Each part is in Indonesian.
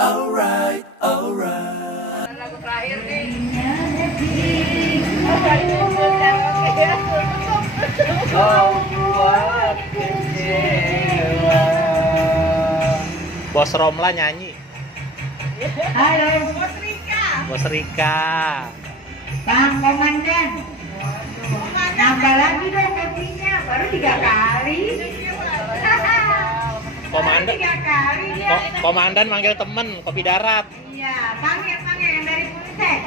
Alright, alright. Lagu terakhir nih. Bos Romla nyanyi. Halo, Bos Rika. Bang Komandan. Nambah lagi dong kopinya, baru 3 kali. Komandan. Baru 3 kali dia. Komandan manggil temen kopi darat. Iya, panggil yang dari Polsek.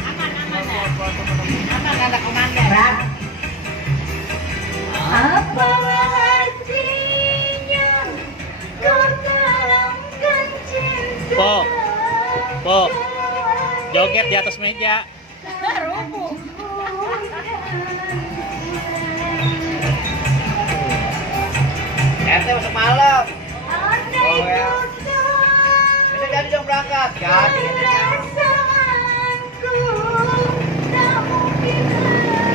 Aman ya. Aman ada komandan. Apalah artinya kau tanamkan cinta. Po, joget di atas meja. RT masuk malam. Andai ya. Bisa jadi dong berangkat. Jadi. perasaanku tak mungkin akan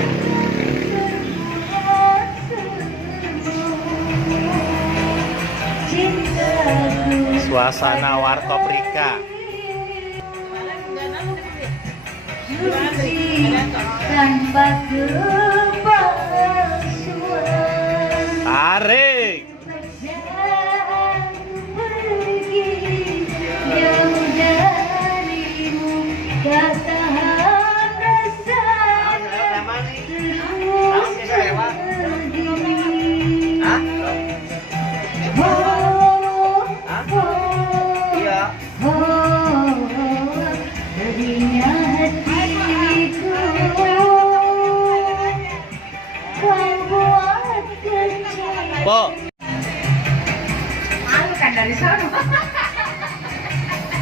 berbuat semua. Cintaku Suasana warkop Rika. suci tanpa kepalsuan. Tarik. Jangan pergi jauh darimu, tak tahan rasanya terus berdiri. Hah? Oh, Hah? oh, Iya. oh, sedihnya hatiku kau buat kecewa. Po, Malu kan dari sana.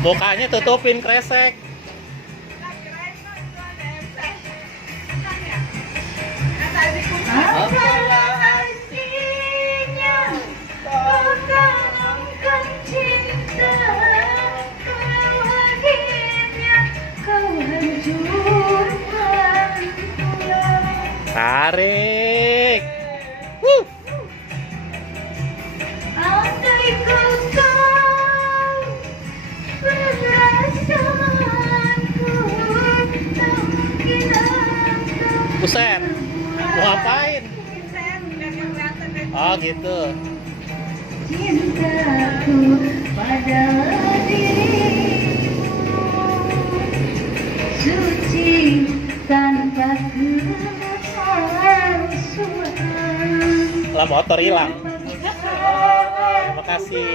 mukanya tutupin kresek. Apalah artinya kau tanamkan cinta, kalau akhirnya kau hancurkan pula. Tarik. Andai kau tahu perasaanku, tak mungkin akan Buset. Mau ngapain? Oh gitu. cintaku pada dirimu, suci tanpa kepalsuan. Lah motor hilang. Terima kasih.